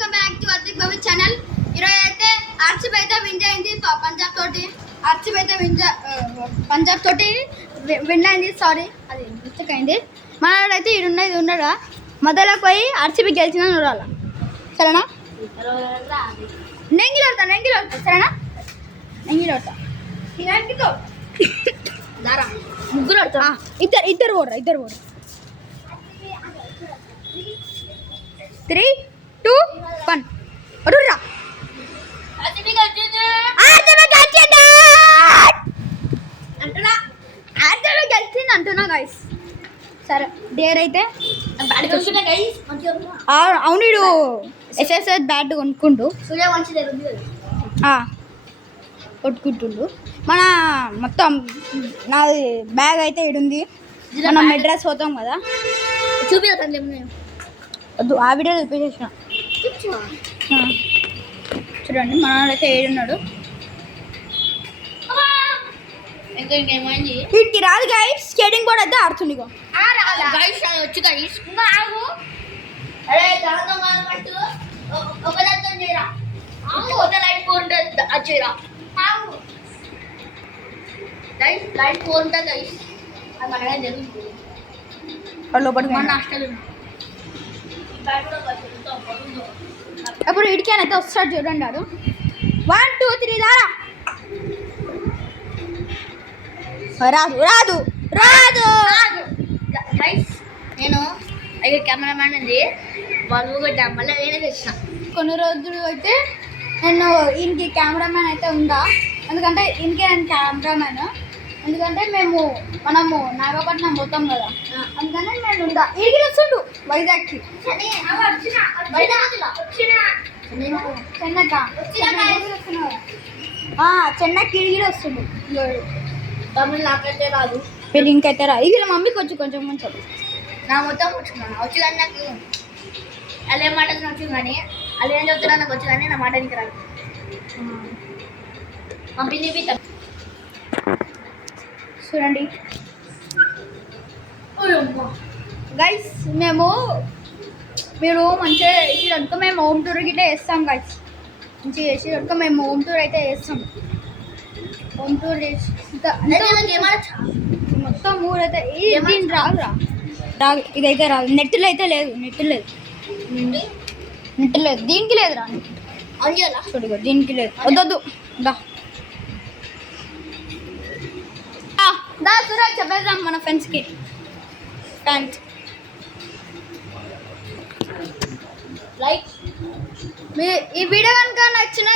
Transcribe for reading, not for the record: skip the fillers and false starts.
Welcome back to Advik Babu channel. ఈరోజు అయితే RCB అయితే విన్ అయింది పంజాబ్ తోటి. ఆర్సీబీ అయితే పంజాబ్ తోటి విన్ అయింది. సారీ, అది మిస్టేక్ అయింది. మనోడైతే ఇది ఉన్నాడా మధ్యలో పోయి ఆర్సీబీ గెలిచిందని చూడాలి. సరేనా? నెంగిలోడతా సరేనా? నెంగిలోడతా దారా ముగ్గురు ఆడతా. ఇద్దరు ఓడరా 3, 2, 1 అరురా. ఆర్సీబీ గెలిచింది అంటున్నా గైస్. సరే డేర్ అయితే అవును, వీడు ఎస్ఎస్ఎస్ బ్యాట్ కొనుక్కుంటూ కొట్టుకుంటుండు. మన మొత్తం నాది బ్యాగ్ అయితే ఇడుంది. మనం మెడ్రాస్ పోతాం కదా, వద్దు ఆ వీడియో చూపించేసిన. చూడండి మనోడైతే ఏడున్నాడు. వీటికి రాదు గైస్, స్కేటింగ్ బోర్డ్ అయితే ఆడుతుంది. అప్పుడు ఇడికానైతే వస్తాడు చూడండి. ఆడు 1, 2, 3 దారా. రాదు నేను అయ్యో కెమెరామ్యాన్ అండి వాళ్ళు మళ్ళీ నేనే తెచ్చిన. కొన్ని రోజులు అయితే నేను ఈయనకి కెమెరామ్యాన్ అయితే ఉందా, ఎందుకంటే ఈయనకే నేను కెమెరామ్యాన్. ఎందుకంటే మనము నాగపట్నం పోతాం కదా, అందుకని నేను ఉందా. ఈడికి వస్తుండు వైజాగ్కి చెన్నైకి ఈడికి వస్తుండు. తమిళ నాకైతే రాదు, ఇంకైతే రాదు. ఇది మమ్మీకి వచ్చి కొంచెం నా మొత్తం వచ్చుకున్నాను. వచ్చి కానీ నాకు అలా ఏం మాట వచ్చు, కానీ అలా ఏం చెప్తున్నా నాకు వచ్చు, కానీ నా మాట నీకు రాదు. పంపింది చూడండి గైస్. మీరు మంచిగా చేసిరనుకో మేము హోమ్ టూర్ గిట్లా వేస్తాం గైస్. మంచిగా చేసిరనుకో మేము హోమ్ టూర్ అయితే వేస్తాం. హోమ్ టూర్ చేసి మొత్తం ఊరైతే రాదు. ఇదైతే రాదు. నెట్లో అయితే లేదు. దీనికి లేదురా. చూడు దీనికి లేదు. వద్దొద్దు దా సురాజ్ చెప్పేద్దాం మన ఫ్రెండ్స్కి. లైక్ ఈ వీడియో కనుక నచ్చిన